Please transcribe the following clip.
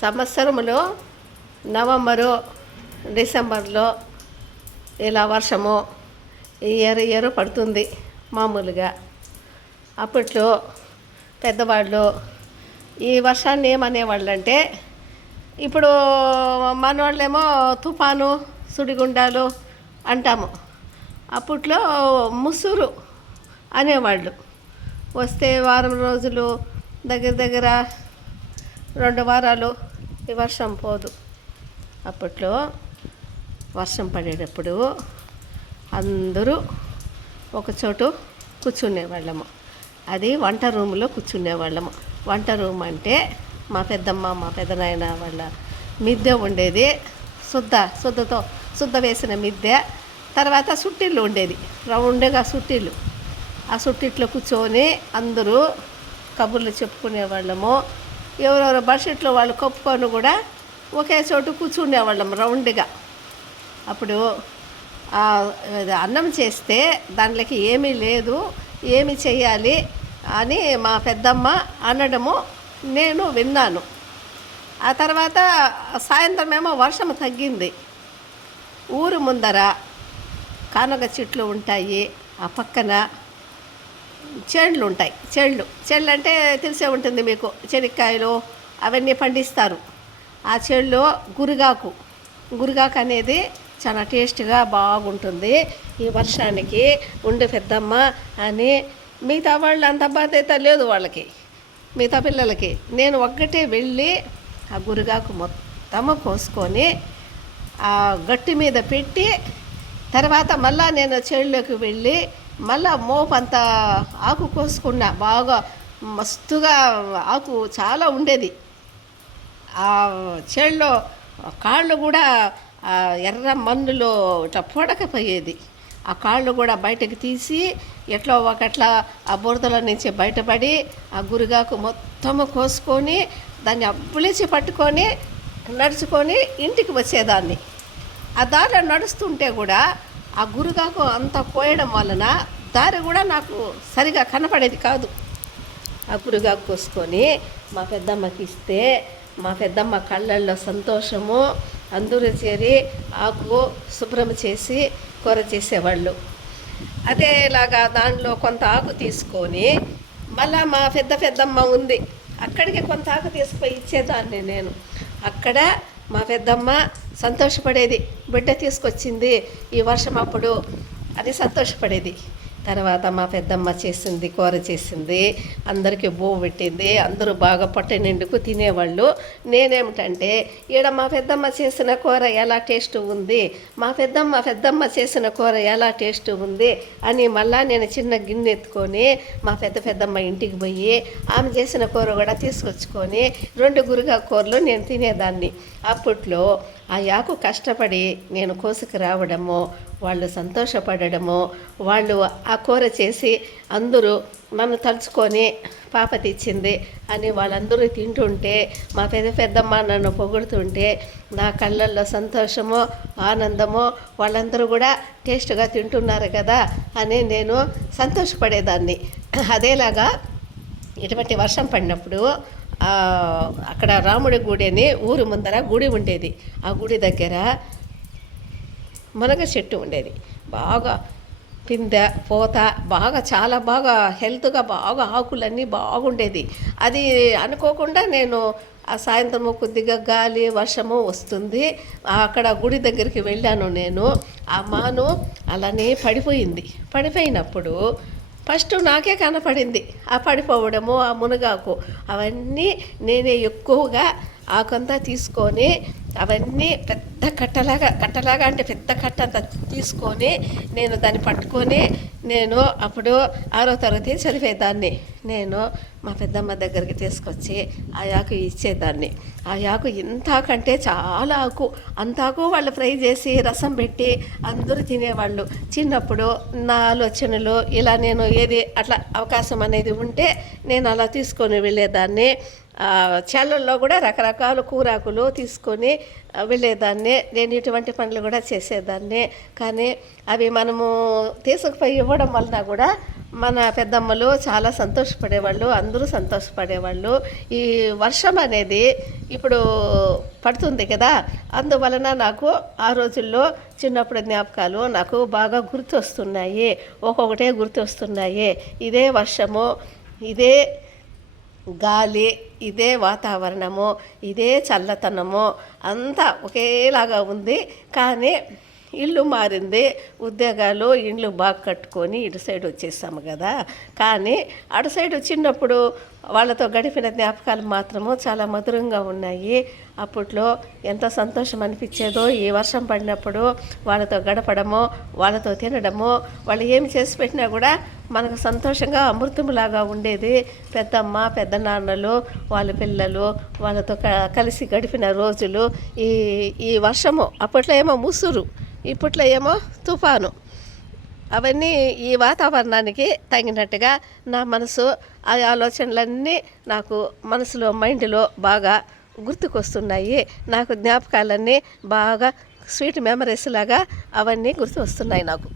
సంవత్సరంలో నవంబరు డిసెంబర్లో ఇలా వర్షము ఇయర్ పడుతుంది మామూలుగా. అప్పట్లో పెద్దవాళ్ళు ఈ వర్షాన్ని ఏమనేవాళ్ళు అంటే, ఇప్పుడు మనవాళ్ళేమో తుఫాను సుడిగుండాలు అంటాము, అప్పట్లో ముసురు అనేవాళ్ళు. వస్తే వారం రోజులు దగ్గర దగ్గర 2 వారాలు ఈ వర్షం పోదు. అప్పట్లో వర్షం పడేటప్పుడు అందరూ ఒకచోటు కూర్చునేవాళ్ళము. అది వంట రూమ్లో కూర్చునేవాళ్ళము. వంట రూమ్ అంటే మా పెద్దమ్మ మా పెద్దనాయన వాళ్ళ మిద్దె ఉండేది. శుద్ధ వేసిన మిద్దె. తర్వాత సుట్టిళ్ళు ఉండేది, రౌండ్గా సుట్టిళ్ళు. ఆ సుట్టిట్లో కూర్చొని అందరూ కబుర్లు చెప్పుకునేవాళ్ళము. ఎవరెవరు బడ్షీట్లో వాళ్ళు కప్పుకొని కూడా ఒకే చోటు కూర్చునేవాళ్ళం రౌండ్గా. అప్పుడు అన్నం చేస్తే దాంట్లోకి ఏమీ లేదు, ఏమి చేయాలి అని మా పెద్దమ్మ అనడము నేను విన్నాను. ఆ తర్వాత సాయంత్రం ఏమో వర్షం తగ్గింది. ఊరు ముందర కానగ చెట్లు ఉంటాయి, ఆ పక్కన చేళ్ళు ఉంటాయి. చేళ్ళు అంటే తెలిసే ఉంటుంది మీకు, చెనిక్కాయలు అవన్నీ పండిస్తారు. ఆ చేళ్ళు గురిగాకు అనేది చాలా టేస్ట్గా బాగుంటుంది. ఈ వర్షానికి ఉండే పెద్దమ్మ అని మిగతా వాళ్ళు అంత బాధ్యత లేదు వాళ్ళకి, మిగతా పిల్లలకి. నేను ఒక్కటే వెళ్ళి ఆ గురిగాకు మొత్తము కోసుకొని ఆ గట్టి మీద పెట్టి, తర్వాత మళ్ళా నేను చేళ్ళలోకి వెళ్ళి మళ్ళా మోపంతా ఆకు కోసుకున్నా. బాగా మస్తుగా ఆకు చాలా ఉండేది. ఆ చేళ్ళలో కాళ్ళు కూడా ఎర్ర మన్నులో ఇట్లా పొడకపోయేది. ఆ కాళ్ళు కూడా బయటకు తీసి ఎట్లా ఒకట్లా ఆ బురదల నుంచి బయటపడి ఆ గురిగాకు మొత్తము కోసుకొని దాన్ని అబ్బులిచి పట్టుకొని నడుచుకొని ఇంటికి వచ్చేదాన్ని. ఆ దారిలో నడుస్తుంటే కూడా ఆ గురిగాకు అంత కోయడం వలన దారి కూడా నాకు సరిగా కనపడేది కాదు. ఆ గురిగాకు కోసుకొని మా పెద్దమ్మకి ఇస్తే మా పెద్దమ్మ కళ్ళల్లో సంతోషము. అందరూ చేరి ఆకు శుభ్రం చేసి కూర చేసేవాళ్ళు. అదేలాగా దాంట్లో కొంత ఆకు తీసుకొని మళ్ళా మా పెద్దమ్మ ఉంది, అక్కడికి కొంత ఆకు తీసుకుపోయి ఇచ్చేదాన్ని నేను. అక్కడ మా పెద్దమ్మ సంతోషపడేది, బిడ్డ తీసుకొచ్చింది ఈ వర్షం అప్పుడు అని సంతోషపడేది. తర్వాత మా పెద్దమ్మ చేసింది, కూర చేసింది, అందరికీ బోవు పెట్టింది. అందరూ బాగా పొట్ట నిండుకు తినేవాళ్ళు. నేనేమిటంటే, ఈడ మా పెద్దమ్మ చేసిన కూర ఎలా టేస్ట్ ఉంది, మా పెద్దమ్మ చేసిన కూర ఎలా టేస్ట్ ఉంది అని మళ్ళా నేను చిన్న గిన్నె ఎత్తుకొని మా పెద్దమ్మ ఇంటికి పోయి ఆమె చేసిన కూర కూడా తీసుకొచ్చుకొని 2 గురిగా కూరలు నేను తినేదాన్ని. అప్పట్లో ఆ యాకు కష్టపడి నేను కోసుకు రావడము, వాళ్ళు సంతోషపడము, వాళ్ళు ఆ కూర చేసి అందరూ నన్ను తలుచుకొని పాప తెచ్చింది అని వాళ్ళందరూ తింటుంటే, మా పెద్దమ్మ నన్ను పొగుడుతుంటే నా కళ్ళల్లో సంతోషము, ఆనందము, వాళ్ళందరూ కూడా టేస్ట్గా తింటున్నారు కదా అని నేను సంతోషపడేదాన్ని. అదేలాగా ఇటువంటి వర్షం పడినప్పుడు అక్కడ రాముడి గుడి అని ఊరు ముందర గుడి ఉండేది. ఆ గుడి దగ్గర మునగ చెట్టు ఉండేది. బాగా పిందె పూత బాగా చాలా బాగా హెల్త్గా బాగా ఆకులన్నీ బాగుండేది. అది అనుకోకుండా నేను ఆ సాయంత్రము కొద్దిగా గాలి వర్షము వస్తుంది, అక్కడ గుడి దగ్గరికి వెళ్ళాను నేను. ఆ మాను అలానే పడిపోయినప్పుడు ఫస్ట్ నాకే కనపడింది ఆ పడిపోవడము, ఆ మునగాకు అవన్నీ నేనే ఎక్కువగా ఆకంతా తీసుకొని అవన్నీ పెద్ద కట్టలాగా అంటే పెద్ద కట్ట అంతా తీసుకొని నేను దాన్ని పట్టుకొని నేను అప్పుడు 6వ తరగతి చదివేదాన్ని. నేను మా పెద్దమ్మ దగ్గరికి తీసుకొచ్చి ఆ ఆకు ఇచ్చేదాన్ని. ఆ ఆకు ఇంతాకంటే చాలా ఆకు, అంతాకు వాళ్ళు ఫ్రై చేసి రసం పెట్టి అందరూ తినేవాళ్ళు. చిన్నప్పుడు నా ఆలోచనలు ఇలా నేను ఏది అట్లా అవకాశం అనేది ఉంటే నేను అలా తీసుకొని వెళ్ళేదాన్ని. చేలల్లో కూడా రకరకాల కూరాకులు తీసుకొని వెళ్ళేదాన్ని. నేను ఇటువంటి పనులు కూడా చేసేదాన్ని. కానీ అవి మనము తీసుకుపోయి ఇవ్వడం వలన కూడా మన పెద్దమ్మలు చాలా సంతోషపడేవాళ్ళు, అందరూ సంతోషపడేవాళ్ళు. ఈ వర్షం అనేది ఇప్పుడు పడుతుంది కదా, అందువలన నాకు ఆ రోజుల్లో చిన్నప్పుడు జ్ఞాపకాలు నాకు బాగా గుర్తొస్తున్నాయి. ఒక్కొక్కటే గుర్తొస్తున్నాయి. ఇదే వర్షము, ఇదే గాలి, ఇదే వాతావరణము, ఇదే చల్లతనము అంతా ఒకేలాగా ఉంది. కానీ ఇల్లు మారింది, ఉద్యోగాలు, ఇండ్లు బాగా కట్టుకొని ఇటు సైడ్ వచ్చేసాము కదా. కానీ అటు సైడ్ చిన్నప్పుడు వాళ్ళతో గడిపిన జ్ఞాపకాలు మాత్రము చాలా మధురంగా ఉన్నాయి. అప్పట్లో ఎంత సంతోషం అనిపించేదో ఈ వర్షం పడినప్పుడు వాళ్ళతో గడపడము, వాళ్ళతో తినడము. వాళ్ళు ఏమి చేసి పెట్టినా కూడా మనకు సంతోషంగా అమృతములాగా ఉండేది. పెద్దమ్మ, పెద్దనాన్నలు, వాళ్ళ పిల్లలు, వాళ్ళతో కలిసి గడిపిన రోజులు. ఈ వర్షము అప్పట్లో ఏమో ముసురు, ఇప్పట్లో ఏమో తుఫాను. అవన్నీ ఈ వాతావరణానికి తగినట్టుగా నా మనసు, ఆ ఆలోచనలన్నీ నాకు మనసులో, మైండ్లో బాగా గుర్తుకొస్తున్నాయి. నాకు జ్ఞాపకాలన్నీ బాగా స్వీట్ మెమరీస్ లాగా అవన్నీ గుర్తు వస్తున్నాయి నాకు.